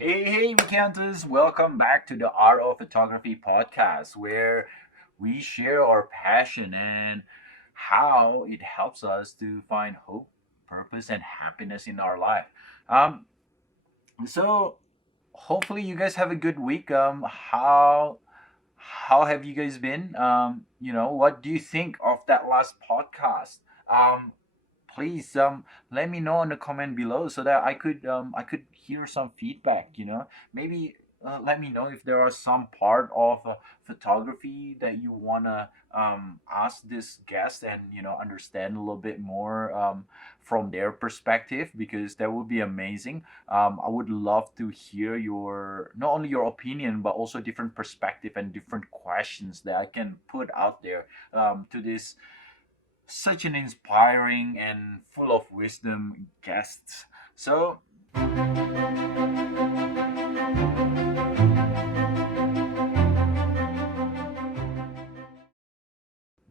Hey, Vicantus, welcome back to the Art of Photography podcast, where we share our passion and how it helps us to find hope, purpose, and happiness in our life. Um, so hopefully you guys have a good week. How have you guys been? What do you think of that last podcast? Um, Please let me know in the comment below so that I could hear some feedback. Maybe let me know if there are some part of photography that you wanna ask this guest and understand a little bit more from their perspective, because that would be amazing. I would love to hear your not only your opinion but also different perspective and different questions that I can put out there to this such an inspiring and full of wisdom guests. So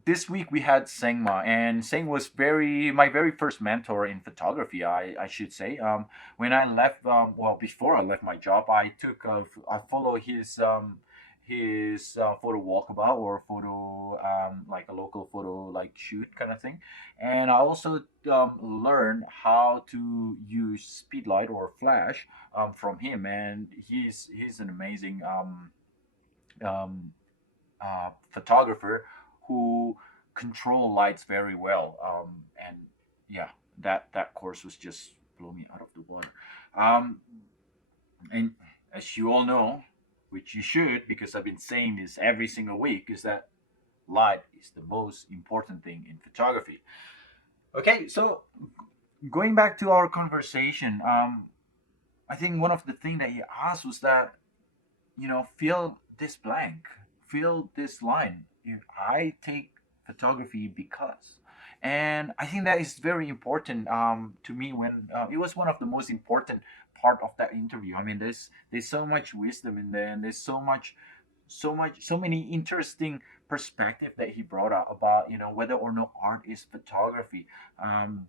this week we had Seng Mah, and Seng was very my very first mentor in photography. I should say. When I left, before I left my job, I follow his photo walkabout or photo like a local photo like shoot kind of thing, and I also learned how to use speedlight or flash from him, and he's an amazing um, photographer who control lights very well. And yeah, that course was just blew me out of the water. Um, and as you all know, which you should, because I've been saying this every single week, is that light is the most important thing in photography. Okay, so going back to our conversation, I think one of the things that he asked was that fill this blank, fill this line. I take photography because, and I think that is very important to me. When it was one of the most important part of that interview. I mean, there's so much wisdom in there, and there's so many interesting perspective that he brought up about whether or not art is photography. And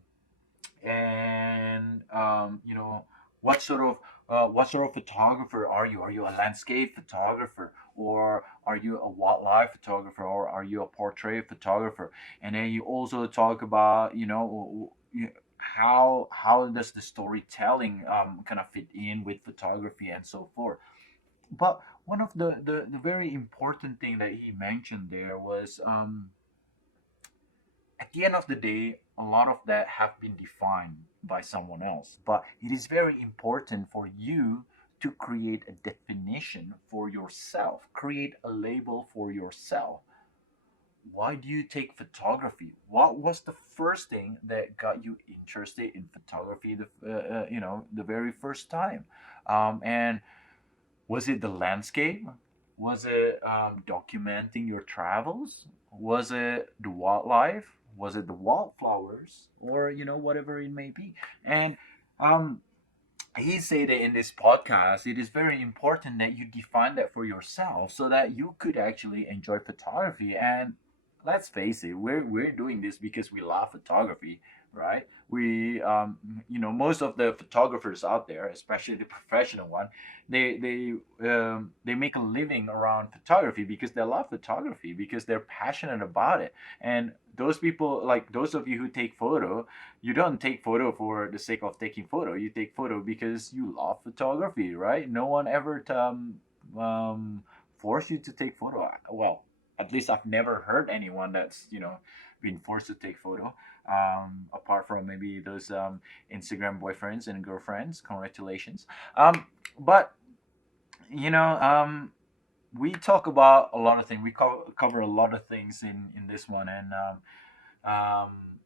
what sort of photographer are you? Are you a landscape photographer, or are you a wildlife photographer, or are you a portrait photographer? And then you also talk about how does the storytelling kind of fit in with photography and so forth. But one of the very important thing that he mentioned there was, at the end of the day, a lot of that have been defined by someone else. But it is very important for you to create a definition for yourself, create a label for yourself. Why do you take photography? What was the first thing that got you interested in photography? The very first time, and was it the landscape? Was it documenting your travels? Was it the wildlife? Was it the wildflowers? Or whatever it may be. And um, he said that in this podcast, it is very important that you define that for yourself so that you could actually enjoy photography. And let's face it, we're doing this because we love photography, right? We most of the photographers out there, especially the professional one, they make a living around photography because they love photography, because they're passionate about it. And those people, like those of you who take photo, you don't take photo for the sake of taking photo. You take photo because you love photography, right? No one ever um, force you to take photo. Well, at least I've never heard anyone that's been forced to take photo. Apart from maybe those Instagram boyfriends and girlfriends. Congratulations. But you know, we talk about a lot of things. We cover a lot of things in this one, and um,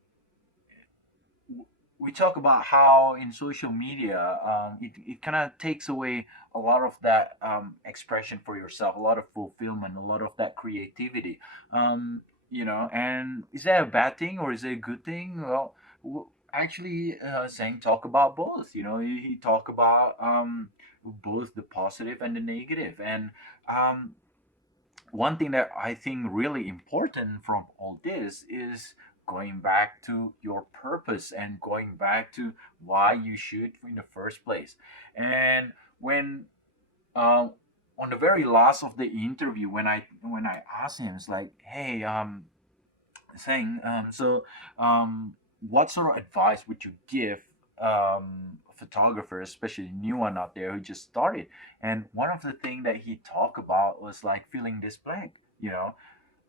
we talk about how in social media it kind of takes away a lot of that expression for yourself, a lot of fulfillment, a lot of that creativity. And is that a bad thing or is it a good thing? Well, actually, saying talk about both. He talk about both the positive and the negative. And um, one thing that I think really important from all this is going back to your purpose and going back to why you shoot in the first place. And when uh, on the very last of the interview, when I asked him, it's like, hey, saying, what sort of advice would you give photographers, especially new one out there who just started? And one of the things that he talked about was like filling this blank. You know,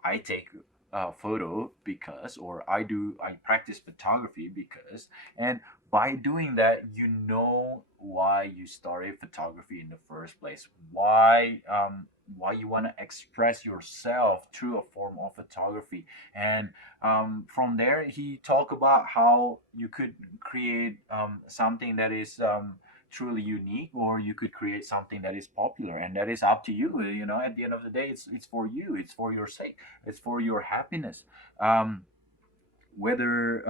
I take a photo because, or I practice photography because, and by doing that, you know why you started photography in the first place, why you want to express yourself through a form of photography. And from there, he talked about how you could create something that is truly unique, or you could create something that is popular, and that is up to you. You know, at the end of the day, it's for you, it's for your sake, it's for your happiness. Whether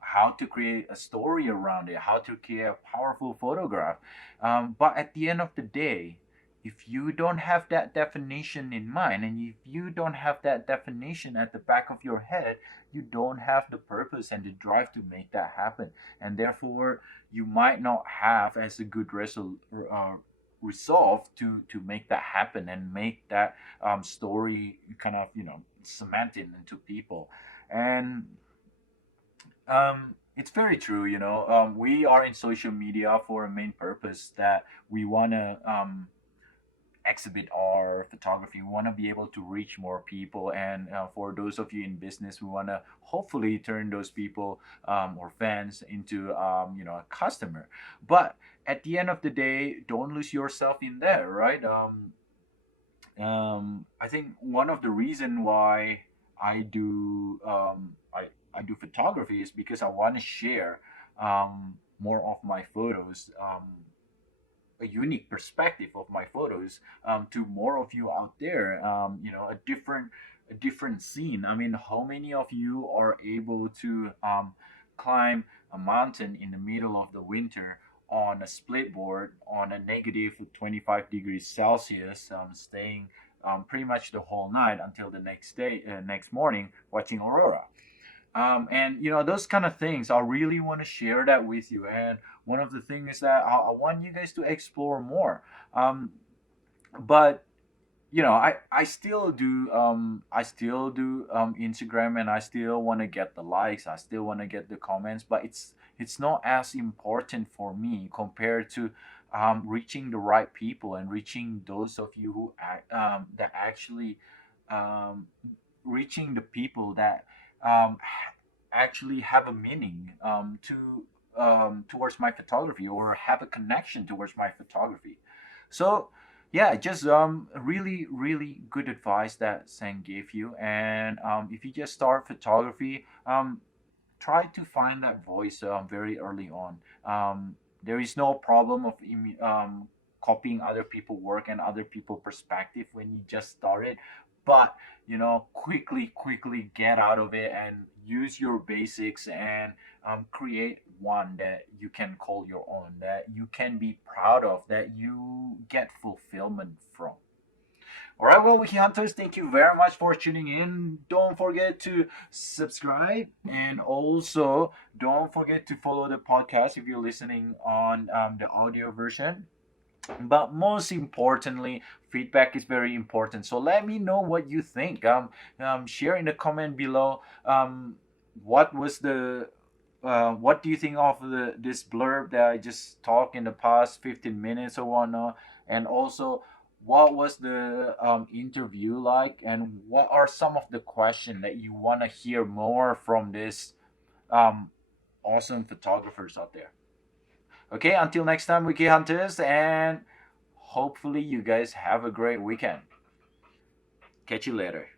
how to create a story around it, how to create a powerful photograph. But at the end of the day, if you don't have that definition in mind, and if you don't have that definition at the back of your head, you don't have the purpose and the drive to make that happen. And therefore, you might not have as a good resolve to make that happen and make that story kind of, cemented into people. And it's very true. We are in social media for a main purpose that we want to exhibit our photography. We want to be able to reach more people, and for those of you in business, we want to hopefully turn those people or fans into a customer. But at the end of the day, don't lose yourself in there, right? I think one of the reason why I do photography is because I want to share more of my photos, a unique perspective of my photos to more of you out there. A different scene. I mean, how many of you are able to climb a mountain in the middle of the winter on a split board on a negative 25 degrees Celsius, staying pretty much the whole night until the next day, next morning, watching aurora? And those kind of things, I really want to share that with you. And one of the things is that I want you guys to explore more. But I still do Instagram, and I still want to get the likes, I still want to get the comments, but it's not as important for me compared to reaching the right people and reaching those of you that actually um, reaching the people that actually have a meaning to towards my photography, or have a connection towards my photography. So yeah, just really really good advice that Sang gave you. And if you just start photography, try to find that voice very early on. There is no problem of copying other people work and other people perspective when you just started. But quickly get out of it and use your basics, and create one that you can call your own, that you can be proud of, that you get fulfillment from. All right, well, Wiki Hunters, thank you very much for tuning in. Don't forget to subscribe, and also don't forget to follow the podcast if you're listening on the audio version. But most importantly, feedback is very important. So let me know what you think. Share in the comment below. What was the what do you think of this blurb that I just talked in the past 15 minutes or whatnot? And also, what was the interview like? And what are some of the questions that you want to hear more from this um, awesome photographers out there? Okay, until next time, Wiki Hunters, and hopefully you guys have a great weekend. Catch you later.